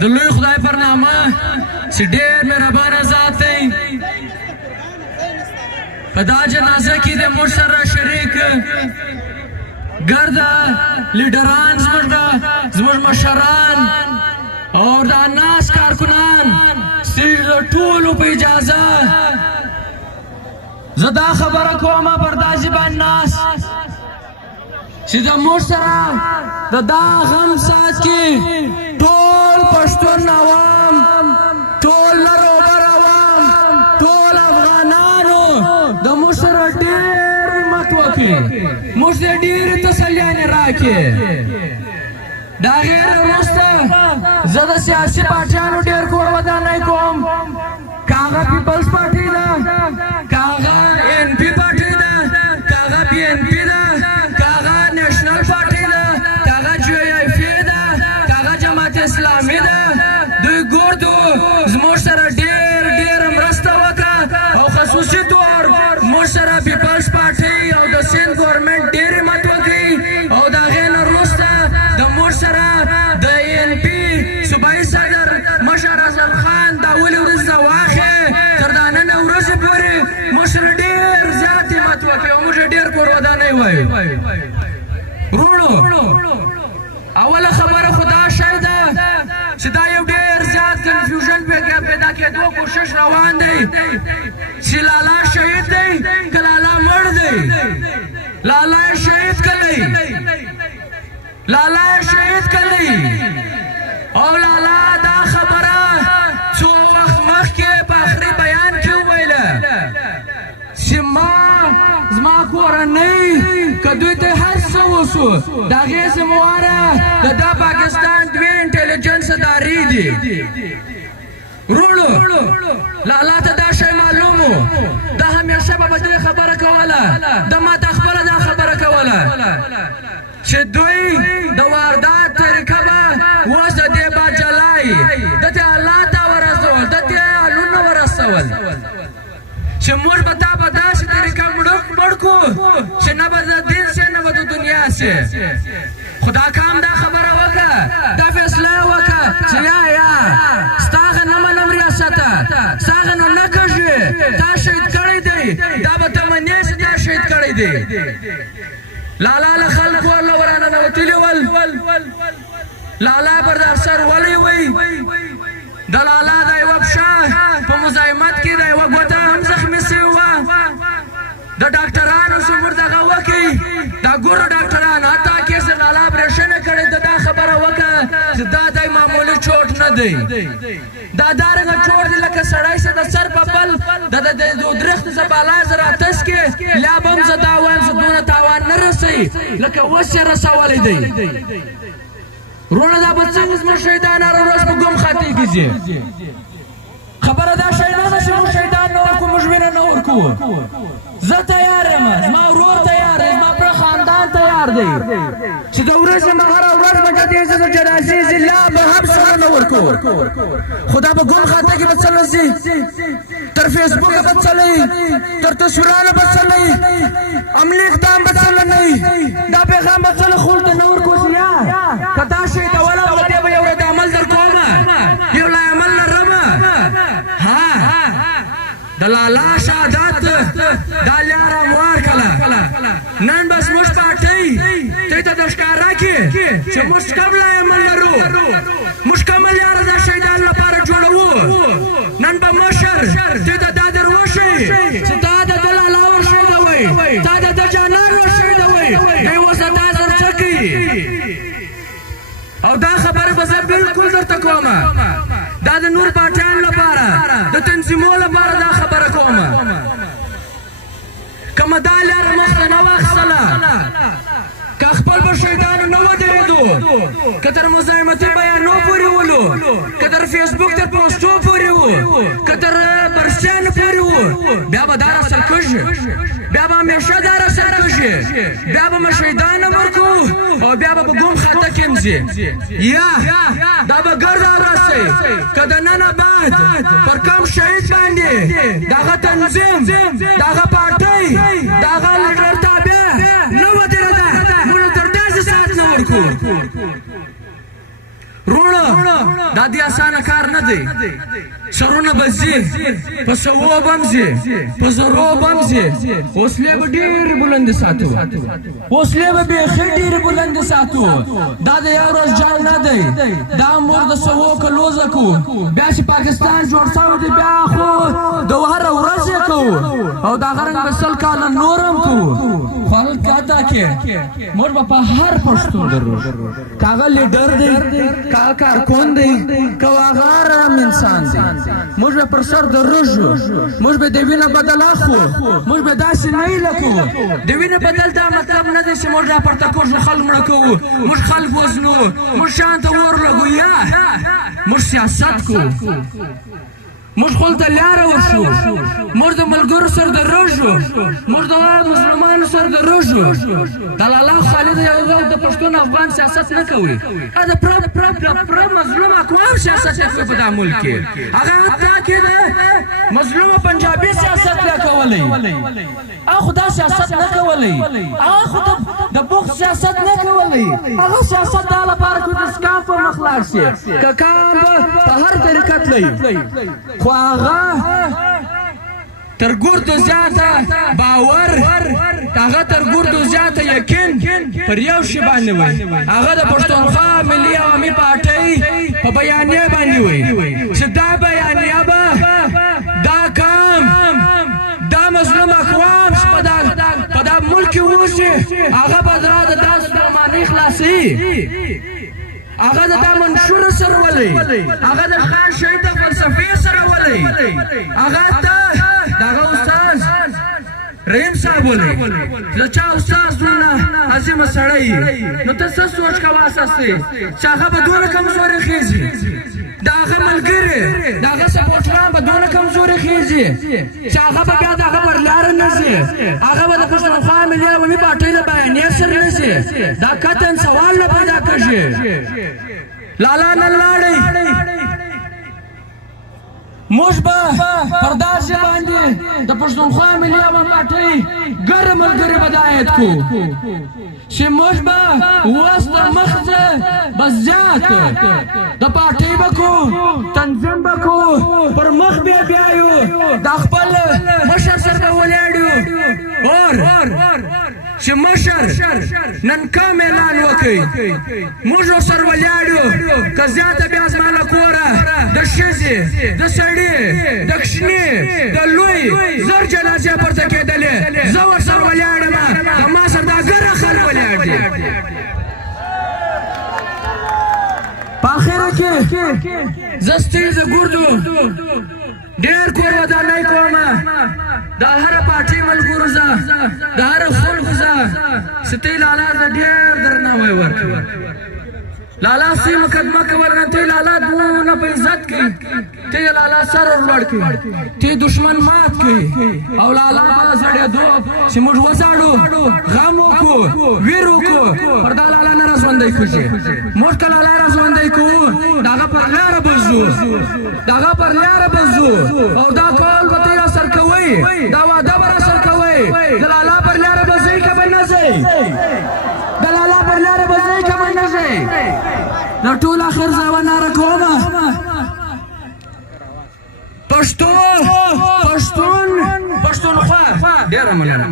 د لوی خدای پر نامه چې ډېر مهربانه ذات دی په دا جنازه کې د موږ سره شریک ګرده لیډران زموږ مشران او دا ناس کارکنان سټیج د ټولو په اجازه زه دا خبره کومه پر داسې باندې ناس چې د موږ سره د دا غم ساعت کې ټول پښتون عوام ټول لروبر عوام ټول افغانانو د موږ سره ډېر همت وکړي موږ ته ډېرې تسلیانې راکړي دا غیر وروسته زه د سیاسي پارټیانو ډېر کور ودانۍ کوم که هغه پیپلز پارټي ده که هغه NP پارټي ده که هغه BNP ده که هغه نیشنل پارټي ده که هغه JIF ده که هغه جماعت اسلامي ده دوی ګردو زموږ سره ډېره مرسته وکړه او خصوصي طور موږ سره پیپلز پارټي او د سند ګورنمنټ ډېر همت وکړي او د هغې نه وروسته د موږ سره د NP صوبایي صدر مشر اعظم خان دا ولې ورځ واخې تر دا نن ورځې پورې موږ سره ډېر زیات همت وکړي او موږ ډېر کور ودانۍ وایو وروڼو اوله خبره خو دا شی ده چې دا یو ډېر زیات کنفیوژن پیدا کېدو کوشش روان دی چې لالا شهید دی که لالا مړ دی لالا یې شهید کړی لالا یې شهید کړی او لالا دا خبره څو وخت مخکې په آخري بیان کې وویله چې زما کورنۍ که دوی ته هر څه وشو د هغې ذمهواره د دا پاکستان دوی انټلیجنس ادارې دي وروڼو لالا ته دا شی معلوم و دا همیشه به دې خبره کوله د ما ته خپله دا خبره کوله چې دوی د واردات طریقه به اوس د دې به جلایي ده ته الله ته ورسول ده ته الونه ورسول چې موږ به تا به داسې طریقه مړ کړو چې نه به د دین سي نه به د دنیا سي خدا کام دا خبره وکړه دا فیصله یې وکړه چې یا ستا هغه نه منم ریاسته ستا هغه نو نه کږي تا شهید کړی دی دا به ته منې چې تا شهید کړی دی لالا له خلکو الله ورانه نوتلي ول لالا پر د افسر ولی وی د لالا د یوه پښه په مزاحمت کې د یوه ګوته هم زخمي سوې وه د ډاکټرانو چې موږ دغه وکړي دا ګورو ډاکټران حتی کې چې لالا اپریشن یې کړی ده دا خبره وکړه چې دا دی معمولي چوټ نه دی دا دارنګه چوټ دی لکه سړی چې د سر په پل د درخت څه بالا زه راتس کې لا به هم زه دا وایم چې دونه تاوان نه رسوي لکه اوس یې رسولی دی وروڼه دا به څنګه زموږ شهیدان هره ورځ په ګم خاطۍ کې ځي خبره دا شی نه ده چې موږ شهیدان نه ورکوو موږ وینه نه ورکوو زه تیار یم زما ورور تیار دی زما پوره خاندان تیار دی چې د ورځې نه هره ورځ به د دې جنازې ځي لا به هم سره نه ورکوو خو دا به ګم خاطۍ کې به څه نه ځي تر فیسبوکه به څلی تر تصویرانو به څلی عملي اقدام به څله نه وي دا پیغام به څله خور ته نه ورکوو چې یا که دا شهیدوله او دې به یو ورځ عمل در کومه یو لا عمل لرمه ها د لالا شهادت دا لار هموار کړه نن بس موږ پارټۍ ته ته د ښکاره کې چې موږ کوم لا عمل لرو موږ کومه لاره د شهیدانو لپاره جوړوو نن به مشر ته ته دا در وښیي چې تا د لالا ورشهیدوئ تا د جانان ورشهیدوئ دی اوس د تا سره څه کوي او دا خبره به زه بلکل درته کومه دا د نور پارټیانو لپاره د تنظیمو لپاره دا خبره کومه که مه دا لاره مخته نه واخیستله که خپل به شهیدانو نه ودرېدو که تر مزاحمتي بیانو پورې ولو که تر فیسبوک تر پوسټو پورې و که تر برسیانو پورې و بیا به دا راسره کږي بیا به همیشه دا راسره کږي بیا به مو شهیدان نه ورکوو او بیا به په ګم خطه کې هم ځي یا دا به ګرده ورسئ که د ننه بعد پر کوم شهید باندې د هغه تنظیم د هغه پارټۍ د هغه لیډر تابع نه ودرېده موږ تر داسې ساعت نه ورکوو روڼه دا دې اسانه کار نه دی سرونه به ځي په سوو به هم ځي په زرو به هم ځي حوصلې به ډېرې بلندې ساتو حوصلې به بیخي ډېرې بلندې ساتو دا د یو ورځ جنګ نه دی دا موږ د سوو کلو زکو بیا چې پاکستان جوړ شوی دی بیا خو د هره ورځ یې کوو او د هغه رنګ به سل کاله نور هم کوو خو هلته دا کې موږ به په هر پښتون درو که هغه لیډر دی که هغه کارکون دی که هغه عام انسان دی موږ به پر سر درژو موږ به د وینه بدل اخلو موږ به داسې نه لکو د وینه بدل دا مطلب نه دی چې موږ راپورته کوو خلک مړه کوو موږ خلک وژنو موږ شان ته اور لګو یا موږ سیاست کوو موږ خپل ته لاره ورشو موږ د ملګرو سره درژو موږ د مسلمانانو سره درژو د لالا خالد یو د پښتون افغان سیاست نه کوي دا پر مظلوم اقوام سیاست کوي په دا ملک کې هغه حتی کې د مظلوم پنجابي سیاست نه کولی هغه خدا سیاست نه کولی هغه خو د بوخ سیاست نه کولی هغه سیاست دا لپاره چې د اسکام په مخ لاړ شي که کام په هر طریقه تللی خو هغه تر ګردو زیاته باور هغه تر ګردو زیاته یقین پر یو شي باندې وي هغه د پښتونخوا ملي عوامي پارټۍ په بیانیه باندې وي چې دا بیانیه به دا کام دا مظلوم اقوام په دا ملک کې اوسي هغه به دا د داسې درمانۍ خلاصي هغه د منشور سره ولي هغه د خان شهید د فلسفې سره ولي هغه ته دغه استاد رحیم صاحب ولي د چا استاد زونه عظیم سړی نو ته څه سوچ کوه اساس چې هغه به دونه کمزوري خېږي د هغه ملګري د هغه سپورټران به دونه کمزوري خېږي چې هغه به بیا د هغه پر لاره نه ځي هغه به د پښتونخوا ملي عوامي پارټۍ له بیانیې سره نه ځي دا قطعا سوال نه پیدا کېږي لالا نه لاړئ موږ به پر داسې باندې د پښتونخوا ملي عوامي پارټۍ ګرم ملګري به هدایت کړو چې موږ به اوس تر مخته به زیات د پارټۍ به کوو تنظیم به کوو پر مخ بیا بیایو د خپل مشر سره به ولاړ یو اور چې مشر نن کم اعلان وکړي موږ ورسره ولاړ یو که زیاته بیا زما له کوره د ښځې د سړي د کوچني د لوی زر جنازې پورته کېدلې زه ورسره ولاړ یم د ما سره دا ګڼه خلک ولاړ دي په اخره کې زه ستړي د ګردو ډېر کور ودانۍ کومه د هره پارټۍ ملګرو زه د هره خلکو زه چې ته لالا ته ډېر درناوی ورکوي لالا سي مقدمه کول نه ته لالا دونه په عزت کوي ته لالا سر ورلوړ کوي ته دشمن مات کوي او لالا به زړېدو چې موږ وځاړو غم وکړو ویر وکړو پر دا لالا نه راژوندی کړي موږ که لالا راژوندی کوو د هغه پر لاره به ځو د هغه پر لاره به ځو او دا کول به ته راسره کوئ دا واده به راسره کوئ د لالا پر لاره به ځئ که به نه ځئ د لالا پر لاره به ځئ که به نه ځئ د ټول اخر زه یوه ناره کومه پښتو پښتون پښتونخوا ډېره مننه